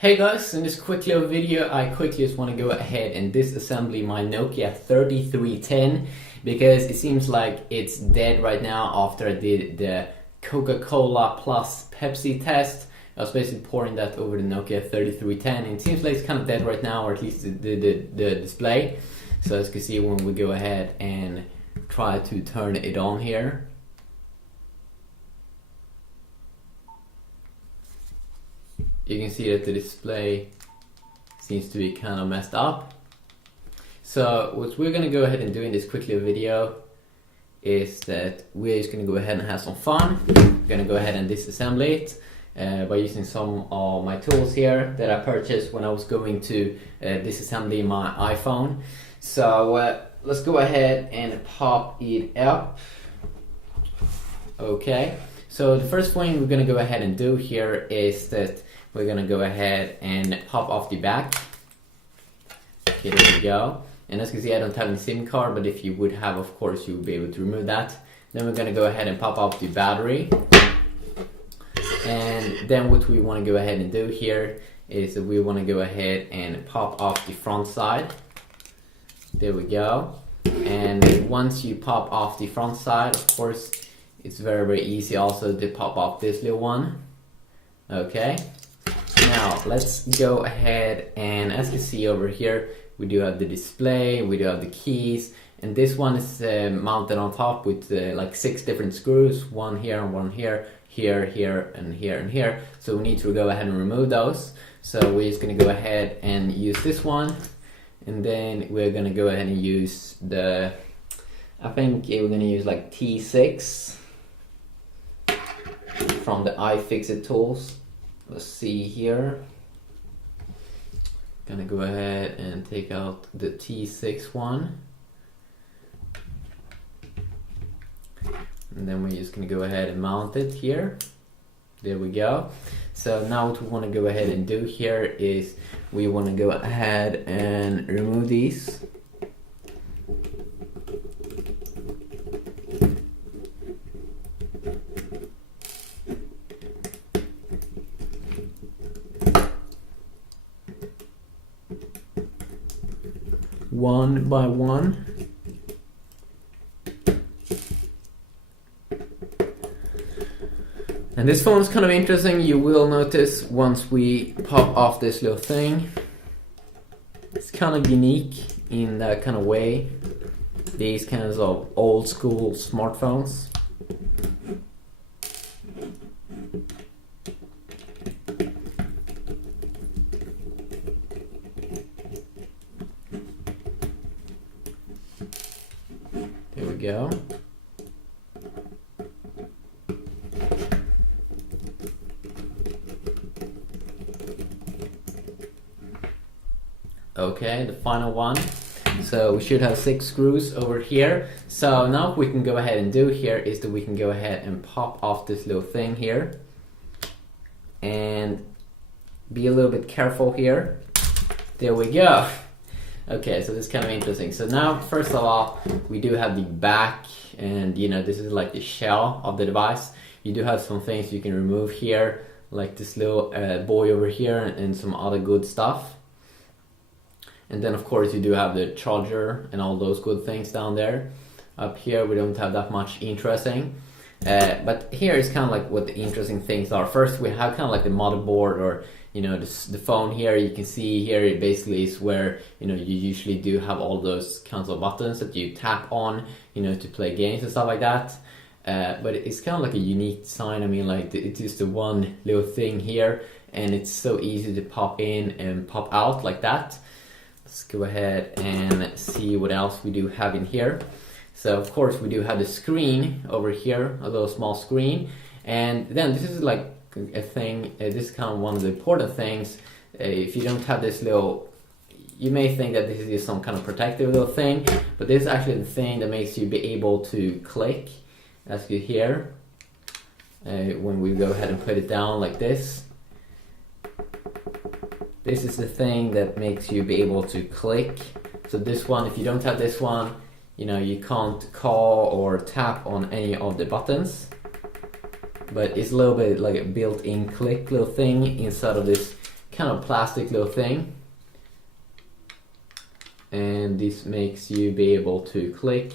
Hey guys, in this quick little video I quickly just want to go ahead and disassemble my Nokia 3310 because it seems like it's dead right now after I did the Coca-Cola plus Pepsi test. I was basically pouring that over the Nokia 3310 and it seems like it's kind of dead right now, or at least the display. So as you can see, when we go ahead and try to turn it on here, you can see that the display seems to be kind of messed up. So what we're going to go ahead and do in this quick little video is that we're just going to go ahead and have some fun. We're going to go ahead and disassemble it by using some of my tools here that I purchased when I was going to disassemble my iPhone. So let's go ahead and pop it up. Okay, so the first thing we're going to go ahead and do here is that we're gonna go ahead and pop off the back. Okay, there we go. And as you can see, I don't have any SIM card, but if you would have, of course, you would be able to remove that. Then we're gonna go ahead and pop off the battery. And then what we wanna go ahead and do here is that we wanna go ahead and pop off the front side. There we go. And once you pop off the front side, of course, it's very, very easy also to pop off this little one. Okay. Now let's go ahead, and as you see over here, we do have the display, we do have the keys, and this one is mounted on top with like 6 different screws, one here and one here, here, here, and here, and here. So we need to go ahead and remove those. So we're just going to go ahead and use this one, and then we're going to go ahead and use the, I think we're going to use like T6 from the iFixit tools. Let's see here. Gonna go ahead and take out the T6 one. And then we're just gonna go ahead and mount it here. There we go. So now what we wanna go ahead and do here is we wanna go ahead and remove these. One by one. And this phone is kind of interesting. You will notice once we pop off this little thing, it's kind of unique in that kind of way. These kinds of old school smartphones. There we go. Okay, the final one. So we should have 6 screws over here. So now what we can go ahead and do here is that we can go ahead and pop off this little thing here. And be a little bit careful here. There we go. Okay, so this is kind of interesting. So now, first of all, we do have the back, and you know, this is like the shell of the device. You do have some things you can remove here, like this little boy over here and some other good stuff. And then of course you do have the charger and all those good things down there. Up here we don't have that much interesting. But here is kind of like what the interesting things are. First we have kind of like the motherboard, or you know, the phone here. You can see here it basically is where, you know, you usually do have all those kinds of buttons that you tap on, you know, to play games and stuff like that. But it's kind of like a unique design. I mean, like it's just the one little thing here, and it's so easy to pop in and pop out like that. Let's go ahead and see what else we do have in here. So of course we do have the screen over here, a little small screen, and then this is like a thing, this is kind of one of the important things. If you don't have this little, you may think that this is just some kind of protective little thing, but this is actually the thing that makes you be able to click, as you hear, when we go ahead and put it down like this. This is the thing that makes you be able to click. So this one, if you don't have this one, you know, you can't call or tap on any of the buttons. but it's a little bit like a built-in click little thing inside of this kind of plastic little thing, and this makes you be able to click.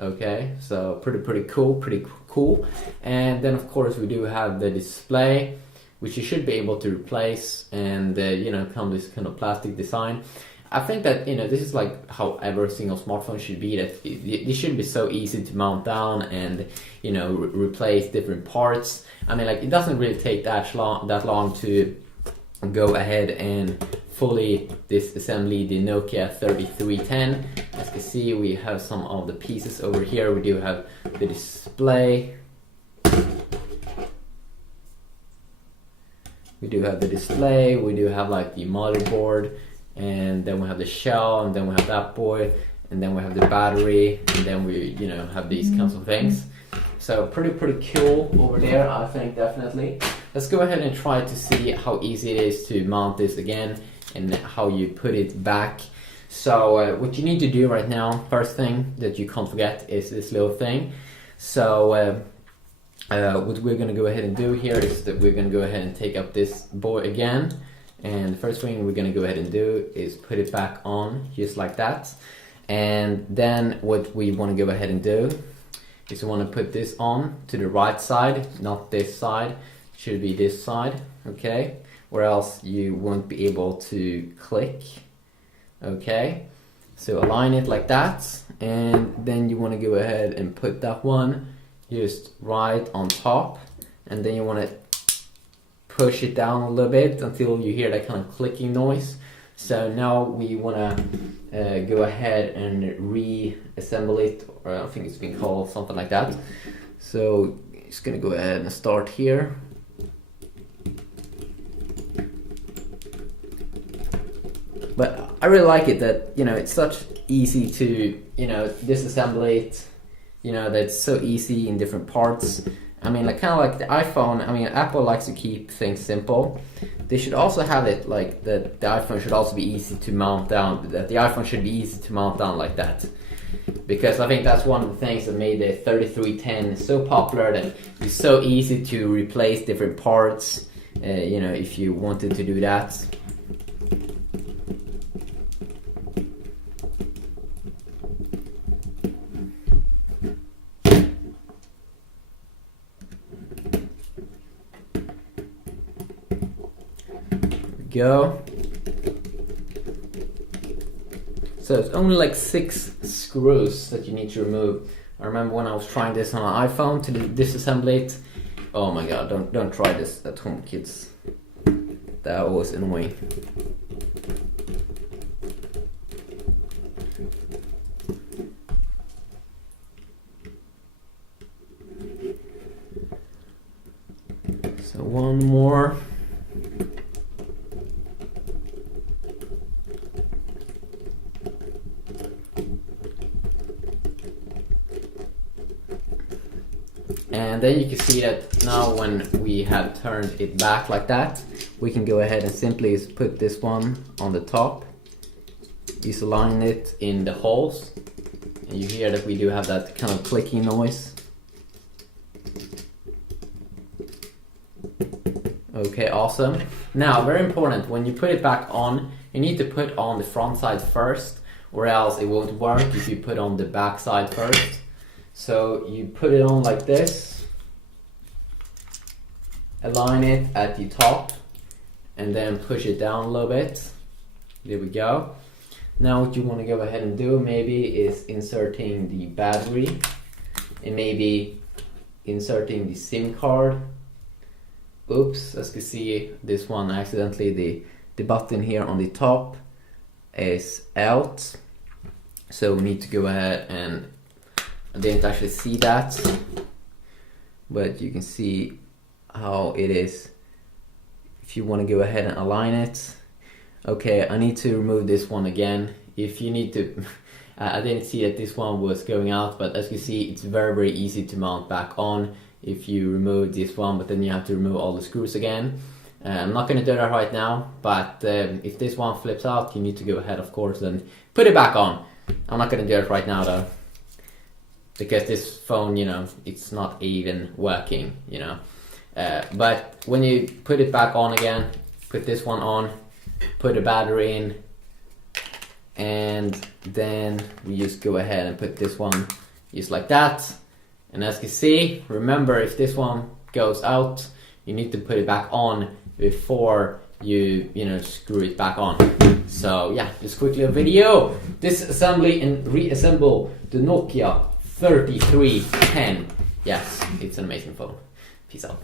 Okay, so pretty cool. And then of course we do have the display, which you should be able to replace, and you know, come this kind of plastic design. I think that, you know, this is like how every single smartphone should be, that it should be so easy to mount down and, you know, replace different parts. I mean, like, it doesn't really take that long to go ahead and fully disassembly the Nokia 3310. As you can see, we have some of the pieces over here. We do have the display. We do have like the motherboard, and then we have the shell, and then we have that boy, and then we have the battery, and then we, you know, have these kinds of things. So pretty cool over there, I think, definitely. Let's go ahead and try to see how easy it is to mount this again and how you put it back. So what you need to do right now, first thing that you can't forget, is this little thing. So what we're going to go ahead and do here is that we're going to go ahead and take up this board again, and the first thing we're going to go ahead and do is put it back on, just like that. And then what we want to go ahead and do is we want to put this on to the right side, not this side. It should be this side, okay, or else you won't be able to click. Okay, so align it like that, and then you want to go ahead and put that one just right on top, and then you want to push it down a little bit until you hear that kind of clicking noise. So now we want to go ahead and reassemble it, or I think it's been called something like that. So just gonna go ahead and start here. But I really like it that, you know, it's such easy to, you know, disassemble it. You know, that's so easy in different parts. I mean, like, kind of like the iPhone. I mean, Apple likes to keep things simple. They should also have it like that. The iPhone should also be easy to mount down. That the iPhone should be easy to mount down like that, because I think that's one of the things that made the 3310 so popular. That it's so easy to replace different parts. You know, if you wanted to do that. Go. So it's only like 6 screws that you need to remove. I remember when I was trying this on an iPhone to disassemble it. Oh my god, don't try this at home, kids. That was annoying. So one more. And then you can see that now when we have turned it back like that, we can go ahead and simply put this one on the top. Just align it in the holes. And you hear that we do have that kind of clicking noise. Okay, awesome. Now, very important, when you put it back on, you need to put on the front side first, or else it won't work if you put on the back side first. So you put it on like this, align it at the top, and then push it down a little bit. There we go. Now what you want to go ahead and do maybe is inserting the battery, and maybe inserting the SIM card. Oops, as you can see, this one accidentally, the button here on the top is out. So we need to go ahead and, I didn't actually see that, but you can see how it is if you want to go ahead and align it. Okay, I need to remove this one again. If you need to, I didn't see that this one was going out, but as you see, it's very easy to mount back on if you remove this one, but then you have to remove all the screws again. I'm not going to do that right now, but if this one flips out, you need to go ahead, of course, and put it back on. I'm not going to do it right now though, because this phone, you know, it's not even working, you know. But when you put it back on again, put this one on, put a battery in, and then we just go ahead and put this one just like that. And as you can see, remember, if this one goes out, you need to put it back on before you screw it back on. So yeah, just quickly a video. Disassembly and reassemble the Nokia 3310. Yes, it's an amazing phone. Peace out.